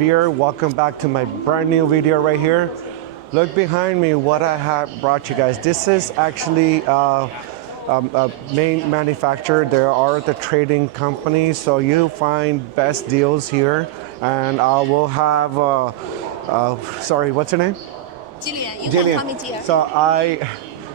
Here, welcome back to my brand new video right here. Look behind me what I have brought you guys. This is actually a main manufacturer. There are the trading companies, so you find best deals here. And I will have, sorry, what's your name? Gillian, you Gillian. can call me Gia.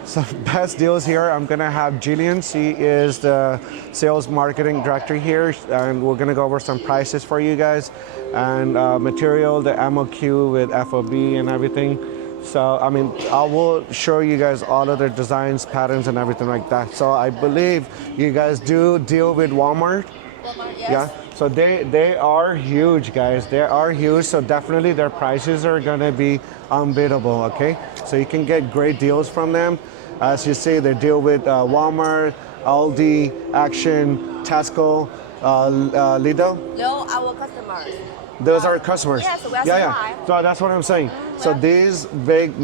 So best deals here, I'm gonna have Gillian. She is the sales marketing director here, and we're gonna go over some prices for you guys and material, the MOQ with FOB and everything. So, I mean, I will show you guys all of their designs, patterns, and everything like that. So I believe you guys do deal with Walmart. Walmart, yes. Yeah, so they are huge, guys. They are huge, so definitely their prices are gonna be unbeatable, okay? So you can get great deals from them. As you see, they deal with Walmart, Aldi, Action, Tesco, Lidl. No, our customers. Those are customers. Yes, we are Yeah. supply. So that's what I'm saying. So these big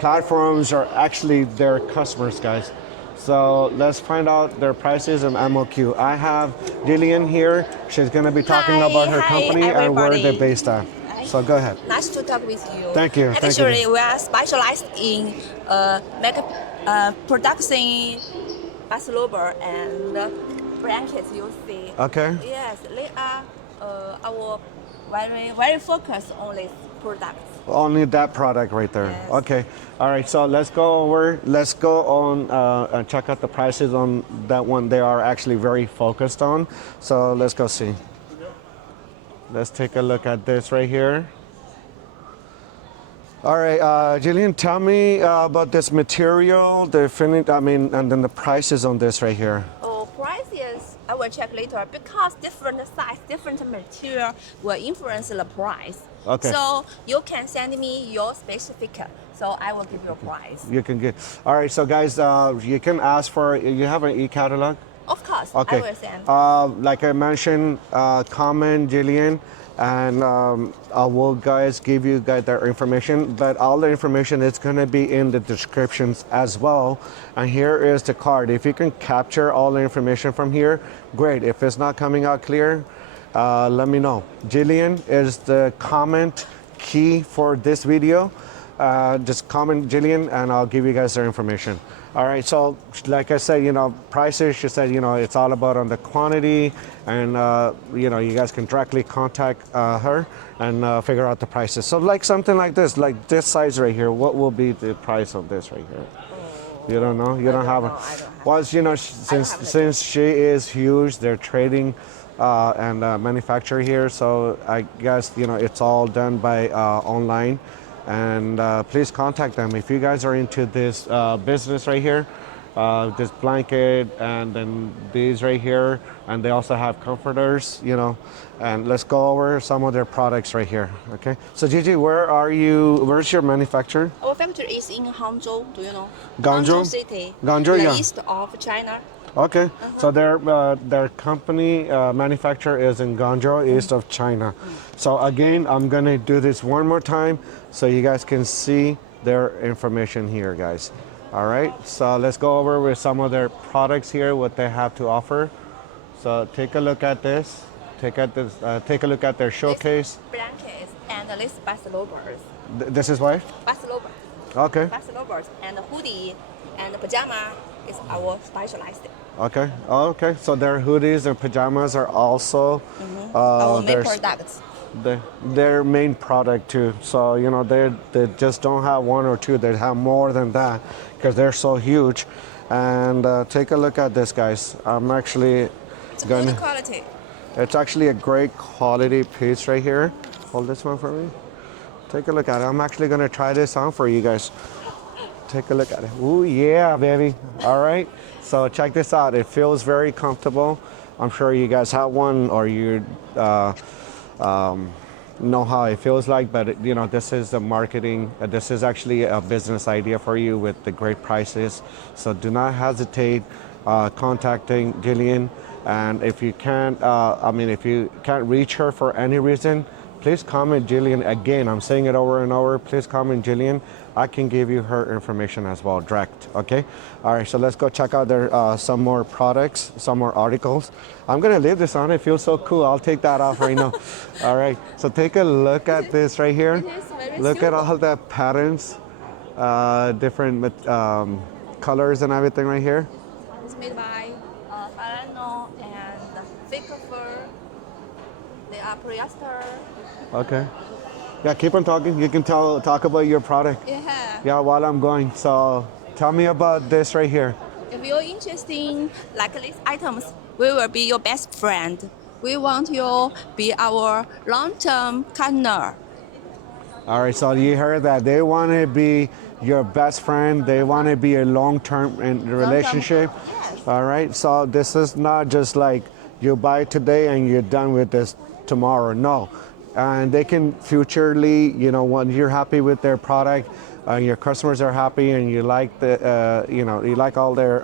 platforms are actually their customers, guys. So let's find out their prices and MOQ. I have Gillian here. She's going to be talking Hi, about her hi, company and where everybody. they're based at. So go ahead. Nice to talk with you. Thank you, thank you. Actually, we are specialized in production bathrobe and blankets. You see. Okay. Yes, they are our very focused on this product. Only that product right there. Yes. Okay. All right. So let's go on and check out the prices on that one. They are actually very focused on. So let's go see. Let's take a look at this right here. All right, Gillian, tell me about this material, and then the prices on this right here. Oh, prices I will check later because different size, different material will influence the price. Okay. So you can send me your specific, so I will give you a price. You can get. All right, so guys, you can ask for. You have an e-catalog. Of course, Okay. I will send. Like I mentioned, comment Gillian, and I will guys give you guys their information. But all the information is going to be in the descriptions as well. And here is the card. If you can capture all the information from here, great. If it's not coming out clear, let me know. Gillian is the comment key for this video. Just comment Gillian, and I'll give you guys their information. All right, so like I said, prices, she said, it's all about on the quantity, and, you guys can directly contact her and figure out the prices. So like something like this size right here, what will be the price of this right here? You don't know? You don't have it? I don't have Well, since she is huge, they're trading and manufacturer here, so I guess, it's all done by online. And please contact them if you guys are into this business right here, this blanket, and then these right here, and they also have comforters, and let's go over some of their products right here. Okay, so Gigi, where's your manufacturer? Our factory is in Hangzhou. Do you know? Guangzhou City. Guangzhou, the yeah. east of China. Okay, so their company manufacturer is in Guangzhou, east of China. So again, I'm gonna do this one more time so you guys can see their information here, guys. All right, so let's go over with some of their products here, what they have to offer. So take a look at this. Take a look at their showcase. This blankets and this bathrobes. This is what? Bathrobe. Okay. Bathrobes and hoodie and pajama is our specialized. Okay. Oh, okay. So their hoodies and pajamas are also Our main products. their main product too. So they just don't have one or two. They have more than that because they're so huge. And take a look at this, guys. I'm actually It's good quality. It's actually a great quality piece right here. Hold this one for me. Take a look at it. I'm actually gonna try this on for you guys. Take a look at it. Ooh, yeah, baby. All right. So check this out. It feels very comfortable. I'm sure you guys have one, or you know how it feels like. But this is the marketing. This is actually a business idea for you with the great prices. So do not hesitate contacting Gillian. And if you can't, if you can't reach her for any reason, please comment Jillian again. I'm saying it over and over. Please comment Jillian. I can give you her information as well, direct, okay? All right, so let's go check out their some more products, some more articles. I'm gonna leave this on, it feels so cool. I'll take that off right now. All right, so take a look at this right here. It is very Look at all the patterns, different colors and everything right here. It's made by FLANNEL and fake fur. They are polyester. Okay. Yeah, keep on talking. You can talk about your product. Yeah. Yeah, while I'm going. So tell me about this right here. If you're interested in like these items, we will be your best friend. We want you be our long-term partner. All right, so you heard that. They want to be your best friend. They want to be a long-term relationship. Yes. All right, so this is not just like you buy today and you're done with this tomorrow. No. And they can futurely, you know, when you're happy with their product, your customers are happy, and you like the, you know, you like all their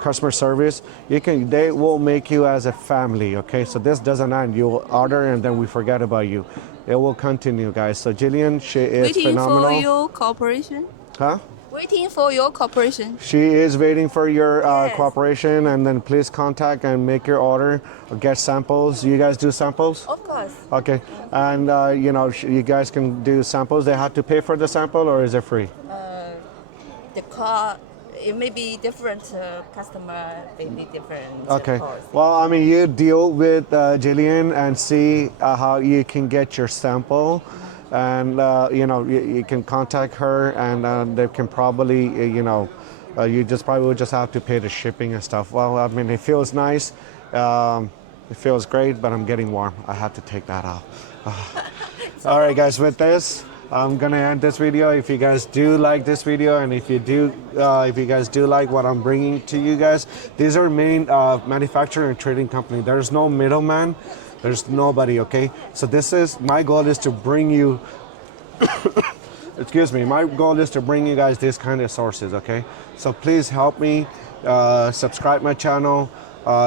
customer service. They will make you as a family. Okay, so this doesn't end. You'll order and then we forget about you. It will continue, guys. So Jillian, she is Waiting phenomenal. for your cooperation. Huh? Waiting for your cooperation. She is waiting for your Yes. cooperation, and then please contact and make your order or get samples. You guys do samples? Of course. Okay, and you know, you guys can do samples. They have to pay for the sample, or is it free? The car, it may be different customer, maybe different. Okay. policy. Well, I mean, you deal with Jillian and see how you can get your sample, and you know, you can contact her, and they can probably, you know, you probably just have to pay the shipping and stuff. Well, I mean, it feels nice. It feels great, but I'm getting warm. I had to take that off. All right, guys, with this, I'm gonna end this video. If you guys do like this video, and if you guys do like what I'm bringing to you guys, these are main manufacturing and trading company. There's no middleman. There's nobody. Okay, so my goal is to bring you. Excuse me. My goal is to bring you guys this kind of sources. Okay, so please help me subscribe my channel,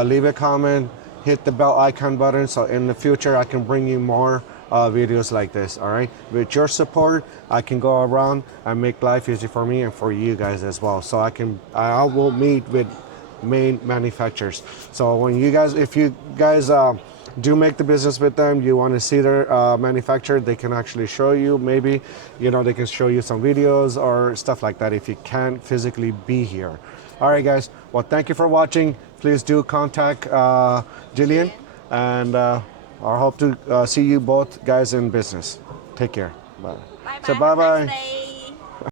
leave a comment, hit the bell icon button, so in the future I can bring you more videos like this. All right, with your support I can go around and make life easy for me and for you guys as well, so I will meet with main manufacturers. So if you guys do make the business with them, you want to see their manufacturer, they can actually show you. Maybe, you know, they can show you some videos or stuff like that if you can't physically be here. All right, guys, well, thank you for watching. Please do contact Jillian, and I hope to see you both guys in business. Take care. Bye. Bye-bye. So Have a bye-bye. nice day.